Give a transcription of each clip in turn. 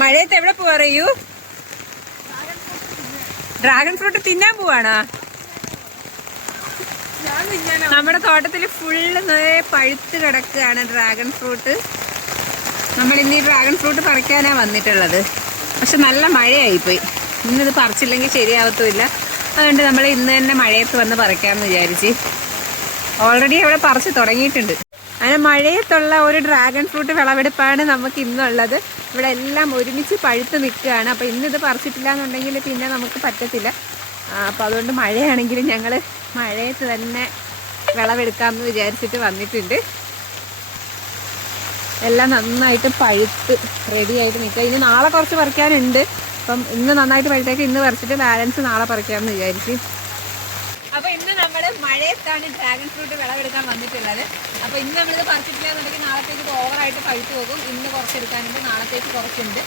മഴയത്ത് എവിടെ പോവാറയൂ dragon fruit തിന്നാൻ പോവാണോ? നമ്മുടെ തോട്ടത്തിൽ ഫുള്ള് പഴുത്ത് കിടക്കുകയാണ് ഡ്രാഗൺ ഫ്രൂട്ട്. നമ്മൾ ഇന്ന് ഈ ഡ്രാഗൺ ഫ്രൂട്ട് പറിക്കാനാണ് വന്നിട്ടുള്ളത്. പക്ഷെ നല്ല മഴയായിപ്പോയി. ഇന്നിത് പറിച്ചില്ലെങ്കിൽ ശരിയാവത്തുമില്ല. അതുകൊണ്ട് നമ്മൾ ഇന്ന് തന്നെ മഴയത്ത് വന്ന് പറിക്കാമെന്ന് വിചാരിച്ച് ഓൾറെഡി അവിടെ പറിച്ച് തുടങ്ങിയിട്ടുണ്ട്. അങ്ങനെ മഴയത്തുള്ള ഒരു ഡ്രാഗൺ ഫ്രൂട്ട് വിളവെടുപ്പാണ് നമുക്ക് ഇന്നുള്ളത്. ഇവിടെ എല്ലാം ഒരുമിച്ച് പഴുത്ത് നിൽക്കുകയാണ്. അപ്പോൾ ഇന്നിത് പറിച്ചിട്ടില്ല എന്നുണ്ടെങ്കിൽ പിന്നെ നമുക്ക് പറ്റത്തില്ല. അപ്പോൾ അതുകൊണ്ട് മഴയാണെങ്കിലും ഞങ്ങൾ മഴയത്ത് തന്നെ വിളവെടുക്കാമെന്ന് വിചാരിച്ചിട്ട് വന്നിട്ടുണ്ട്. എല്ലാം നന്നായിട്ട് പഴുത്ത് റെഡി ആയിട്ട് നിൽക്കുക. ഇനി നാളെ കുറച്ച് പറിക്കാനുണ്ട്. അപ്പം ഇന്ന് നന്നായിട്ട് പഴുത്തേക്ക് ഇന്ന് പറിച്ചിട്ട് ബാലൻസ് നാളെ പറിക്കാമെന്ന് വിചാരിച്ച്. അപ്പോൾ ഇന്ന് നമ്മൾ മഴയത്താണ് ഡ്രാഗൺ ഫ്രൂട്ട് വിളവെടുക്കാൻ വന്നിട്ടുള്ളത്. അപ്പൊ ഇന്ന് നമ്മളിത് പറിച്ചിട്ടില്ല എന്നുണ്ടെങ്കിൽ നാളത്തേക്ക് ഇത് ഓവറായിട്ട് പഴുത്തു പോകും. ഇന്ന് കുറച്ചെടുക്കാനുണ്ട് നാളത്തേക്ക് കുറച്ചുണ്ട്.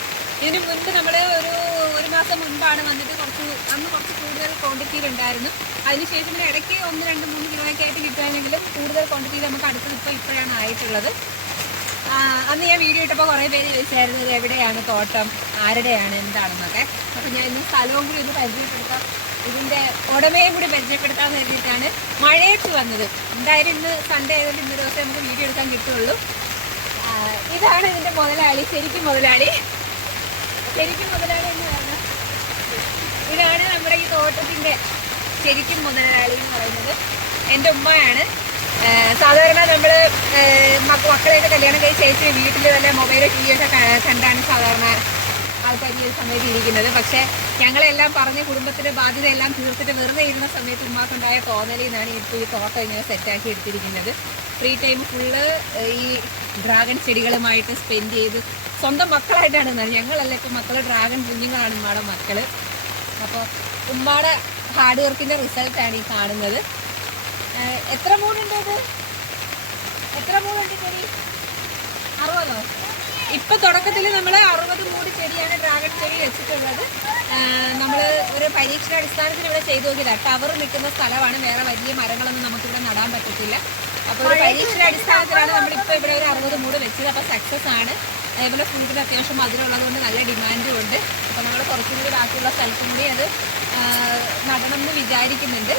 ഇതിന് മുൻപ് നമ്മൾ ഒരു ഒരു മാസം മുൻപാണ് വന്നിട്ട് കുറച്ച് അന്ന് കുറച്ച് കൂടുതൽ ക്വാണ്ടിറ്റിയിൽ ഉണ്ടായിരുന്നു. അതിനുശേഷം പിന്നെ ഇടയ്ക്ക് ഒന്ന് രണ്ട് മൂന്ന് കിലോയൊക്കെ ആയിട്ട് കിട്ടുകയാണെങ്കിലും കൂടുതൽ ക്വാണ്ടിറ്റി നമുക്ക് അടുത്ത് ഇപ്പോൾ ഇപ്പോഴാണ് ആയിട്ടുള്ളത്. അന്ന് ഞാൻ വീഡിയോ ഇട്ടപ്പോൾ കുറേ പേര് ചോദിച്ചായിരുന്നു എവിടെയാണ്? തോട്ടം? ആരുടെയാണ്? എന്താണെന്നൊക്കെ? അപ്പം ഞാൻ ഇന്ന് സ്ഥലവും കൂടി ഒന്ന് പരിചയപ്പെടുത്താം. ഇതിന്റെ ഉടമയെ കൂടി പരിചയപ്പെടുത്താമെന്ന് കരുതിയിട്ടാണ് മഴയത്ത് വന്നത്. എന്തായാലും ഇന്ന് സൺഡേ ആയതുകൊണ്ട് ഇന്ന് ദിവസം നമുക്ക് വീഡിയോ എടുക്കാൻ കിട്ടുള്ളൂ ഇതാണ് ഇതിന്റെ മുതലാളി ശരിക്കും മുതലാളി. ശരിക്കും മുതലാളി എന്ന് പറഞ്ഞാൽ ഇതാണ് നമ്മുടെ ഈ തോട്ടത്തിന്റെ ശരിക്കും മുതലാളി എന്ന് പറയുന്നത്. എന്റെ ഉമ്മയാണ്. സാധാരണ നമ്മൾ മക്കളെയൊക്കെ കല്യാണം കഴിച്ച് ചേച്ചി വീട്ടിൽ തന്നെ മൊബൈലോ ടി വിയൊക്കെ കണ്ടാണ് സാധാരണ ആൾക്കാർ സമയത്ത് ഇരിക്കുന്നത്. പക്ഷേ ഞങ്ങളെല്ലാം പറഞ്ഞ് കുടുംബത്തിന്റെ ബാധ്യത എല്ലാം തീർത്തിട്ട് വെറുതെ ഇരുന്ന സമയത്ത് ഉമ്മാക്കുണ്ടായ തോന്നലിൽ നിന്നാണ് ഇപ്പോൾ ഈ തോട്ടം ഇങ്ങനെ സെറ്റാക്കി എടുത്തിരിക്കുന്നത്. ഫ്രീ ടൈം ഫുള്ള് ഈ ഡ്രാഗൺ ചെടികളുമായിട്ട് സ്പെൻഡ് ചെയ്ത് സ്വന്തം മക്കളായിട്ടാണ്. ഞങ്ങളല്ല ഇപ്പോൾ മക്കൾ ഡ്രാഗൺ കുഞ്ഞുങ്ങളാണ് ഉമ്മയുടെ മക്കൾ അപ്പോൾ ഉമ്മയുടെ ഹാർഡ് വർക്കിന്റെ റിസൾട്ടാണ് ഈ കാണുന്നത്. എത്ര മൂടുണ്ട് ഇത്? എത്ര മൂടുണ്ട് ചെടി? അറുപതോ? ഇപ്പൊ തുടക്കത്തിൽ നമ്മൾ അറുപത് മൂട് ചെടിയാണ് ഡ്രാഗൺ ചെടി വെച്ചിട്ടുള്ളത് നമ്മൾ ഒരു പരീക്ഷണ അടിസ്ഥാനത്തിൽ ഇവിടെ ചെയ്തു നോക്കിയതാണ് ടവർ നിൽക്കുന്ന സ്ഥലമാണ്. വേറെ വലിയ മരങ്ങളൊന്നും നമുക്കിവിടെ നടാൻ പറ്റത്തില്ല. അപ്പോൾ ഒരു പരീക്ഷണ അടിസ്ഥാനത്തിലാണ് നമ്മളിപ്പോൾ ഇവിടെ ഒരു അറുപത് മൂട് വെച്ചത്. അപ്പോൾ സക്സസ് ആണ്. അതേപോലെ ഫുഡിന് അത്യാവശ്യം മധുരം ഉള്ളതുകൊണ്ട് നല്ല ഡിമാൻഡും ഉണ്ട്. അപ്പോൾ നമ്മൾ കുറച്ചും കൂടി ബാക്കിയുള്ള സ്ഥലത്തും കൂടി അത് നടണം എന്ന് വിചാരിക്കുന്നുണ്ട്.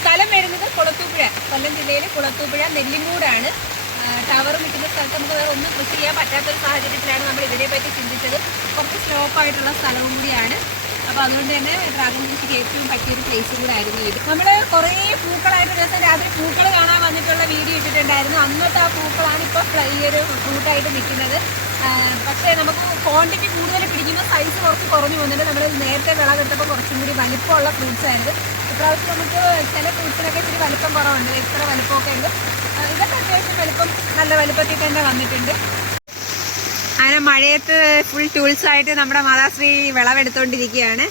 സ്ഥലം വരുന്നത് കുളത്തൂപ്പുഴ. കൊല്ലം ജില്ലയിൽ കുളത്തൂപ്പുഴ നെല്ലിമൂടാണ് ടവർ നിൽക്കുന്ന സ്ഥലത്ത് നമുക്ക് വേറെ ഒന്നും കൃഷി ചെയ്യാൻ പറ്റാത്തൊരു സാഹചര്യത്തിലാണ് നമ്മൾ ഇതിനെപ്പറ്റി ചിന്തിച്ചത്. കുറച്ച് സ്ലോപ്പ് ആയിട്ടുള്ള സ്ഥലവും കൂടിയാണ്. അപ്പോൾ അതുകൊണ്ട് തന്നെ ഡ്രാഗൺ കൃഷിക്ക് ഏറ്റവും പറ്റിയൊരു പ്ലേസും കൂടെ ആയിരുന്നു ഇത്. നമ്മൾ കുറേ പൂക്കളായിട്ട് ദിവസം രാത്രി പൂക്കൾ കാണാൻ വന്നിട്ടുള്ള വീഡിയോ ഇട്ടിട്ടുണ്ടായിരുന്നു. അന്നത്തെ ആ പൂക്കളാണ് ഇപ്പോൾ ഈ ഒരു ഫ്രൂട്ടായിട്ട് നിൽക്കുന്നത്. പക്ഷേ നമുക്ക് ക്വാണ്ടിറ്റി കൂടുതൽ പിടിക്കുമ്പോൾ സൈസ് കുറച്ച് കുറഞ്ഞു പോകുന്നുണ്ട്. നമ്മൾ നേരത്തെ വിളവെടുത്തപ്പോൾ കുറച്ചും കൂടി വലിപ്പമുള്ള ഫ്രൂട്ട്സ് ആയിരുന്നു. ഇപ്രാവശ്യം നമുക്ക് ചില ഫ്രൂട്ട്സിനൊക്കെ ഇച്ചിരി വലിപ്പം കുറവുണ്ട്. ഇത്ര വലിപ്പമൊക്കെ ഉണ്ട്. ഇതൊക്കെ അത്യാവശ്യം വലിപ്പം നല്ല വലിപ്പത്തിൽ തന്നെ വന്നിട്ടുണ്ട്. അങ്ങനെ മഴയത്ത് ഫുൾ ടൂൾസ് ആയിട്ട് നമ്മുടെ മാതാശ്രീ വിളവെടുത്തോണ്ടിരിക്കുകയാണ്.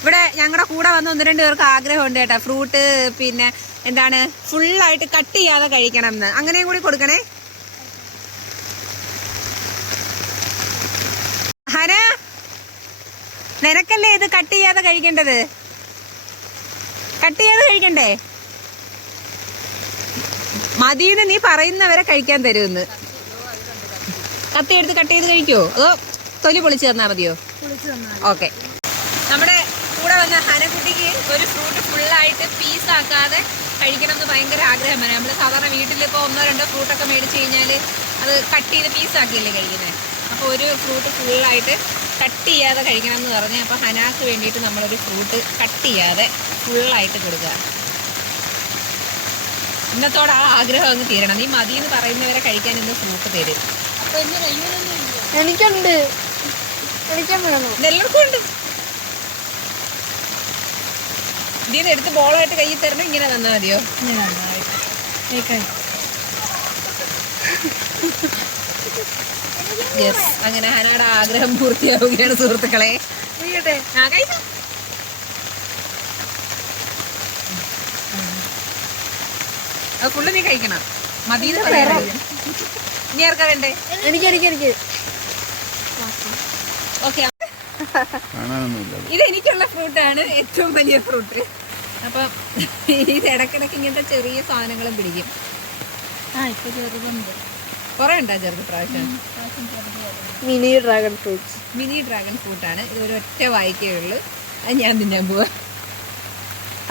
ഇവിടെ ഞങ്ങളുടെ കൂടെ വന്ന് ഒന്ന് രണ്ട് പേർക്ക് ആഗ്രഹമുണ്ട് കേട്ടോ. ഫ്രൂട്ട് പിന്നെ എന്താണ് ഫുള്ളായിട്ട് കട്ട് ചെയ്യാതെ കഴിക്കണം എന്ന് അങ്ങനെയും കൂടി കൊടുക്കണേ. ഹന നിനക്കല്ലേ ഇത് കട്ട് ചെയ്യാതെ കഴിക്കേണ്ടത്? കട്ട് ചെയ്യാതെ കഴിക്കണ്ടേ? മതിയെന്ന് നീ പറയുന്നവരെ കഴിക്കാൻ തരുമെന്ന്. കത്തി എടുത്ത് കട്ട് ചെയ്ത് കഴിക്കുമോ അതോ തൊലി പൊളിച്ച് തന്നാ മതിയോ? ഓക്കെ. നമ്മുടെ കൂടെ വന്ന ഹനക്കുട്ടിക്ക് ഒരു ഫ്രൂട്ട് ഫുള്ളായിട്ട് പീസാക്കാതെ കഴിക്കണം എന്ന് ഭയങ്കര ആഗ്രഹമാണ്. നമ്മൾ സാധാരണ വീട്ടിൽ ഇപ്പോൾ ഒന്നോ രണ്ടോ ഫ്രൂട്ടൊക്കെ മേടിച്ച് കഴിഞ്ഞാൽ അത് കട്ട് ചെയ്ത് പീസാക്കിയല്ലേ കഴിക്കുന്നത് അപ്പോൾ ഒരു ഫ്രൂട്ട് ഫുള്ളായിട്ട് കട്ട് ചെയ്യാതെ കഴിക്കണം എന്ന് പറഞ്ഞ് അപ്പോൾ ഹനാക്ക് വേണ്ടിയിട്ട് നമ്മളൊരു ഫ്രൂട്ട് കട്ട് ചെയ്യാതെ ഫുള്ളായിട്ട് കൊടുക്കുക. ഇന്നത്തോടെ ആ ആഗ്രഹം അങ്ങ് തീരണം. നീ മതി എന്ന് പറയുന്നവരെ കഴിക്കാൻ ഇന്ന് ഫ്രൂട്ട് തരും. എനിക്കുണ്ട്. എനിക്കും വേണം? എല്ലാവർക്കും ഉണ്ട്. ഇതിന്ന് എടുത്ത് ബോളായിട്ട് കയ്യിൽ തരണം ഇങ്ങനെ തന്നാ മതിയോ? യെസ് അങ്ങനെ ഹനയുടെ ആഗ്രഹം പൂർത്തിയാവുകയാണ് സുഹൃത്തുക്കളെ. അത് ഫുള്ള് നീ കഴിക്കണം. മതി നീ ആർക്കാ വേണ്ടേ? എനിക്ക് എനിക്ക് എനിക്ക്. ഓക്കെ. കാണാനൊന്നുമില്ല ഇത് എനിക്കുള്ള ഫ്രൂട്ടാണ് ഏറ്റവും വലിയ ഫ്രൂട്ട്. അപ്പം ഇത് ഇടക്കിടക്ക് ഇങ്ങനത്തെ ചെറിയ സാധനങ്ങളും പിടിക്കും. ആ ഇപ്പൊ ചെറുതുണ്ട്. കുറെ ഉണ്ടാ ചെറുത് പ്രാവശ്യം? Mini dragon fruit mini dragon ഫ്രൂട്ടാണ്. ഇത് ഒരു ഒറ്റ വായിക്കേ ഉള്ളൂ. അത് ഞാൻ തിന്നാൻ പോവാ.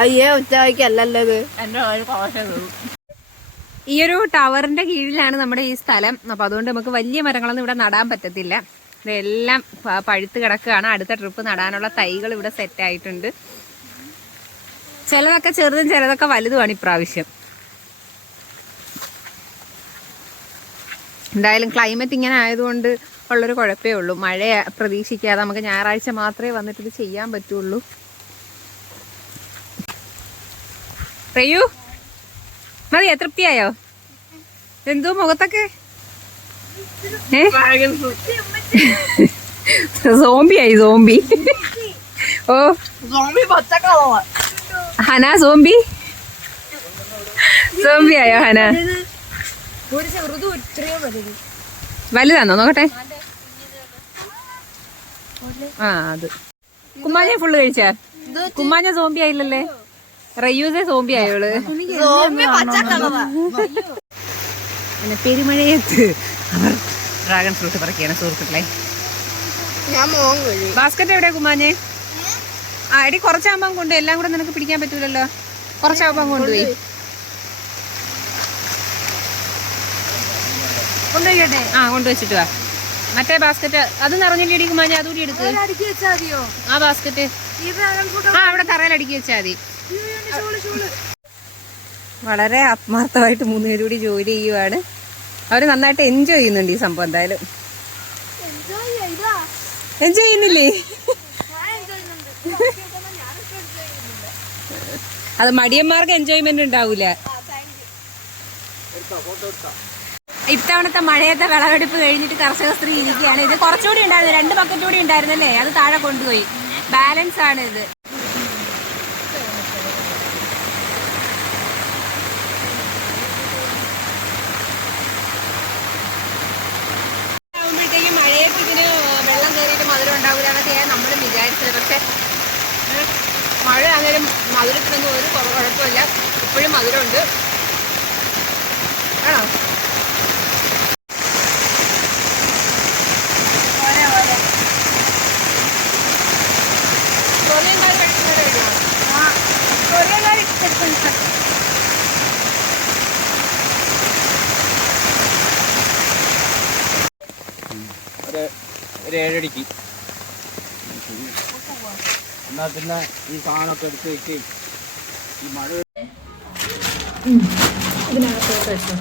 അയ്യേ ഒറ്റ ഇത്. എന്റെ ഒരു ഈ ഒരു ടവറിന്റെ കീഴിലാണ് നമ്മുടെ ഈ സ്ഥലം. അപ്പൊ അതുകൊണ്ട് നമുക്ക് വലിയ മരങ്ങളൊന്നും ഇവിടെ നടാൻ പറ്റത്തില്ല. ഇതെല്ലാം പഴുത്ത് കിടക്കുകയാണ്. അടുത്ത ട്രിപ്പ് നടാനുള്ള തൈകൾ ഇവിടെ സെറ്റ് ആയിട്ടുണ്ട്. ചിലതൊക്കെ ചെറുതും ചിലതൊക്കെ വലുതുമാണ് ഇപ്രാവശ്യം. എന്തായാലും ക്ലൈമറ്റ് ഇങ്ങനെ ആയതുകൊണ്ട് ഉള്ളൊരു കുഴപ്പമേ ഉള്ളൂ. മഴ പ്രതീക്ഷിക്കാതെ നമുക്ക് ഞായറാഴ്ച മാത്രമേ വന്നിട്ട് ഇത് ചെയ്യാൻ പറ്റുള്ളൂ. റയു മതിയോ തൃപ്തിയായോ? എന്തോ മുഖത്തൊക്കെ? സോംബി ആയി സോംബി. ഓ. ഹന സോംബി? സോംബി ആയോ ഹന? ഒരു ചെറുത് ഇത്രയോ വലുത് വലുതാണോ? നോക്കട്ടെ. ആ അത്. കുമ്മാഞ്ഞ ഫുള്ള് കഴിച്ചാ? കുമ്മാഞ്ഞ സോംബി ആയില്ലല്ലേ റയ്യൂസെ സോംബി ആയോൾ. പിന്നെ പെരുമഴയത്ത് അവർ ഡ്രാഗൺ ഫ്രൂട്ട് പറിക്കുകയാണ് സുഹൃത്തുക്കളെ. ഞാൻ മോൻ കഴി ബാസ്ക്കറ്റ് എവിടെയാ കുമാനെ ആ എടി കുറച്ചാകുമ്പം കൊണ്ട് എല്ലാം കൂടെ നിനക്ക് പിടിക്കാൻ പറ്റൂലല്ലോ. കുറച്ചാകുമ്പം കൊണ്ടുപോയി. കൊണ്ടുപോയിട്ടെ ആ കൊണ്ടുവച്ചിട്ട് വാ. മറ്റേ ബാസ്ക്കറ്റ് അത് നിറഞ്ഞില്ലേ കുമ്മാഞ്ഞ അതുകൂടി എടുക്കുക ആ ബാസ്ക്കറ്റ് ഈ ഡ്രാഗൺ ഫ്രൂട്ട് ആ അവിടെ തറയിൽ അടുക്കി വെച്ചാൽ മതി. വളരെ ആത്മാർത്ഥമായിട്ട് മൂന്നുപേരും കൂടി ജോലി ചെയ്യുവാണ്. അവർ നന്നായിട്ട് എൻജോയ് ചെയ്യുന്നുണ്ട് ഈ സംഭവം എന്തായാലും. എൻജോയ് ചെയ്യുന്നില്ലേ? അത് മടിയന്മാർക്ക് എൻജോയ്മെന്റ് ഉണ്ടാവൂല. ഇത്തവണത്തെ മഴയത്തെ വിളവെടുപ്പ് കഴിഞ്ഞിട്ട് കർഷക സ്ത്രീ ഇരിക്കുകയാണ്. ഇത് കുറച്ചുകൂടി ഉണ്ടായിരുന്നു രണ്ട് ബക്കറ്റ് കൂടി ഉണ്ടായിരുന്നല്ലേ? അത് താഴെ കൊണ്ടുപോയി. ബാലൻസ് ആണ് ഇത്. പക്ഷെ മഴ ആണെങ്കിലും മധുരത്തിനൊന്നും ഒരു കുഴപ്പമില്ല. ഇപ്പോഴും മധുരമുണ്ട്. ആണോ? ഒരു ഏഴടിക്ക് എന്നാ പിന്നെ ഈ സാധനമൊക്കെ എടുത്ത് വെച്ച് ഈ മഴ ഇതിനകത്തോട്ട് വെച്ചോ.